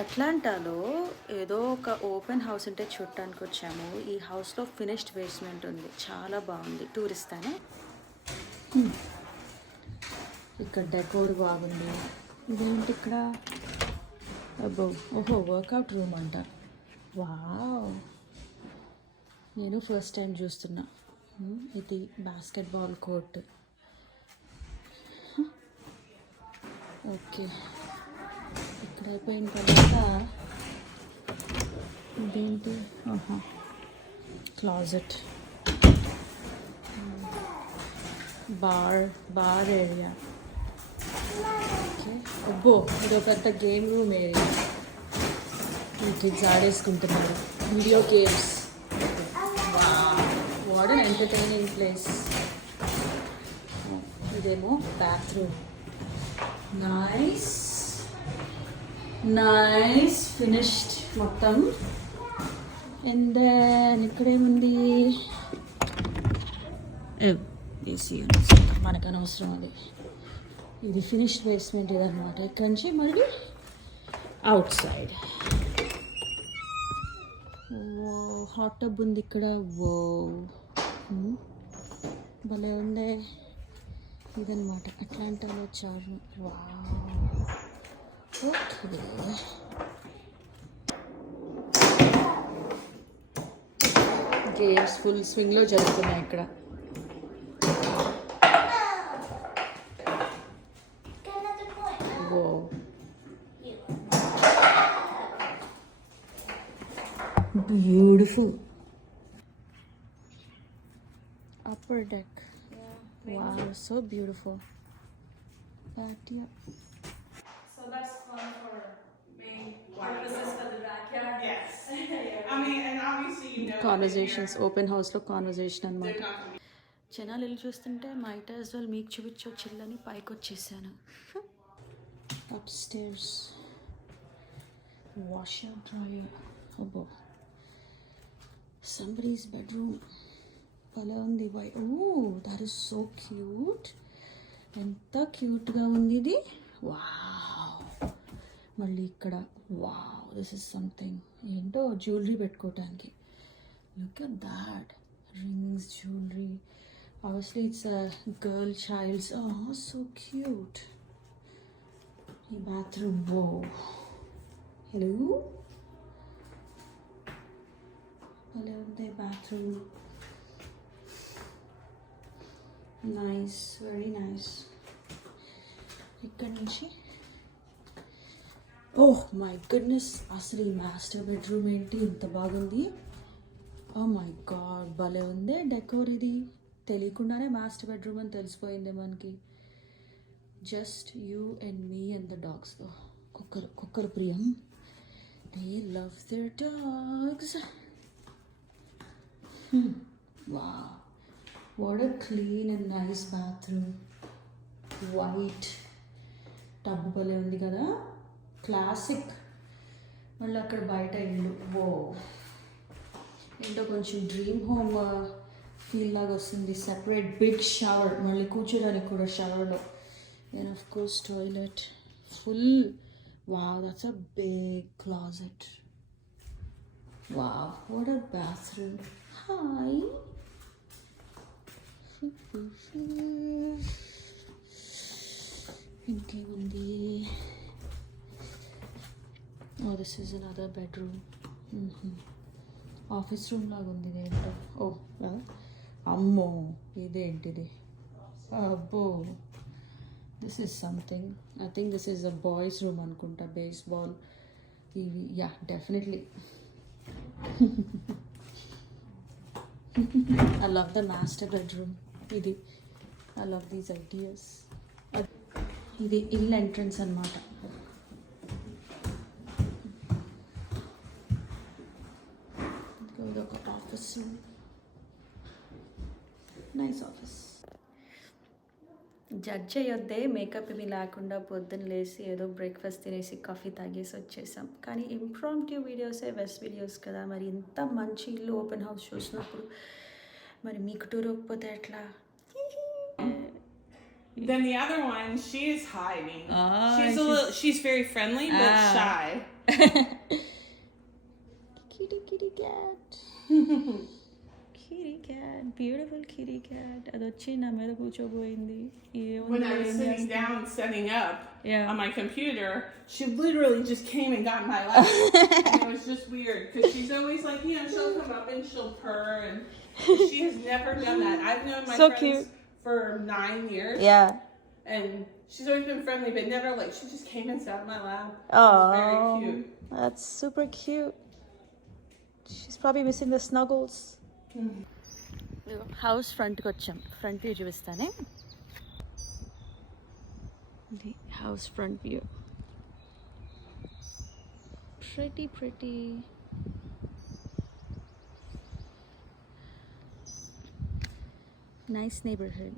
అట్లాంటాలో ఏదో ఒక ఓపెన్ హౌస్ ఉంటే చూడటానికి వచ్చాము. ఈ హౌస్లో ఫినిష్డ్ బేస్మెంట్ ఉంది, చాలా బాగుంది. టూరిస్ట్ అని ఇక్కడ డెకోర్ బాగుంది. ఇదేంటి ఇక్కడ? అబ్బో, ఓహో, వర్కౌట్ రూమ్ అంట. వావ్, నేను ఫస్ట్ టైం చూస్తున్నా. ఇది బాస్కెట్బాల్ కోర్ట్. ఓకే, ఇక్కడ అయిపోయిన తర్వాత ఇదేంటి? Closet, bar area. ఓకే, అబ్బో, ఇది పెద్ద గేమ్ రూమ్ ఏరియా. ఈ కిడ్స్ ఆడేసుకుంటున్నారు video games. What an entertaining place. ఇదేమో బాత్రూమ్. నైస్ ఫినిష్డ్ మొత్తం. అండ్ దెన్ ఇక్కడేముంది? ఏసీ మనకు అనవసరం అది. ఇది ఫినిష్డ్ బేస్మెంట్ ఇదన్నమాట. ఇక్కడి నుంచి మళ్ళీ అవుట్ సైడ్ హాట్ టబ్ ఉంది ఇక్కడ. ఓ, భలే ఉందే. ఇదన్నమాట అట్లాంటాలో charm. Wow, okay. Games full స్వింగ్లో జరుగుతున్నాయి ఇక్కడ. ఓ, beautiful. upper deck. Wow, so beautiful. Patio. So that's fun for main purposes for the backyard. Yes. I mean, and obviously you know. Conversations, open house లో conversation They're అన్నమాట. not gonna జనాలు ఇల్లు చూస్తుంటే might as well మీకు చూపించొచ్చిల్లని పైకి వచ్చేసాను. Upstairs washer dryer. అబ్బో, సంబడీస్ బెడ్రూమ్. భలే ఉంది. వై, ఓ, దట్ ఈస్ సో క్యూట్. ఎంత క్యూట్గా ఉంది ఇది. వావ్, మళ్ళీ ఇక్కడ వావ్, దిస్ ఇస్ సంథింగ్. ఏంటో జ్యువెలరీ పెట్టుకోవటానికి. Look at that, rings, jewellery. Obviously it's a girl child's. Oh, so cute. The bathroom. Whoa, hello. Hello, the bathroom. Nice, very nice. ఇక్కడ నుంచి, ఓహ్ మై గుడ్నెస్, అసలు ఈ master bedroom ఏంటి ఇంత బాగుంది. Oh my God, భలే ఉంది డెకోర్. ఇది తెలియకుండానే మాస్టర్ బెడ్రూమ్ అని తెలిసిపోయింది మనకి. Just you and me and the dogs. కుక్కర్ ప్రియం, they love their dogs. Wow, what a clean and nice bathroom. White tub భలే ఉంది కదా, క్లాసిక్. మళ్ళీ అక్కడ బయట ఇల్లు. ఓ, ఏంటో కొంచెం డ్రీమ్ హోమ్ ఫీల్ లాగా వస్తుంది. సెపరేట్ బిగ్ షవర్, మళ్ళీ కూర్చోడానికి కూడా షవర్లో. And of course toilet full. Wow, that's a big closet. Wow, what a bathroom. Hi. ఇంకేముంది? ఓ, this is another bedroom. Office room లాగా ఉంది ఏంటో. ఓ, అమ్మో, ఇదేంటిది? అబ్బో, this is something. I think this is a boys room అనుకుంటా. బేస్బాల్ ఇవి. Yeah, definitely. I love the master bedroom. ఇది, I love these ideas. ఇది ఇల్ ఎంట్రన్స్ అన్నమాట. ఇది ఒక office room. Nice office. Judge అయ్యొద్దే, మేకప్ ఇవి లేకుండా పొద్దున్న లేసి ఏదో బ్రేక్ఫాస్ట్ తినేసి కాఫీ తాగేసి వచ్చేసాం. కానీ ఇంప్రాంప్టివ్ వీడియోసే బెస్ట్ వీడియోస్ కదా. మరి ఇంత మంచి ఇల్లు ఓపెన్ హౌస్ చూసినప్పుడు మరి మీకు టూర్ ఒకపోతే ఎట్లా? Then the other one, she is hiding. She's very friendly but shy. kitty cat. Kitty cat, beautiful kitty cat. అది వచ్చి నా మీద కూర్చోబోయింది. When I was sitting down setting up Yeah. on my computer, she literally just came and got in my lap. And it was just weird because she's always like, you know, she'll come up and she'll purr, and she has never done that. I've known my So friends cute. for 9 years. Yeah. And she's always been friendly, but never like she just came and sat in my lap. Oh, It was very cute. That's super cute. She's probably missing the snuggles. House ఫ్రంట్కి వచ్చాం. Front view చూపిస్తానే. ఇది house front view. Pretty. Nice neighborhood.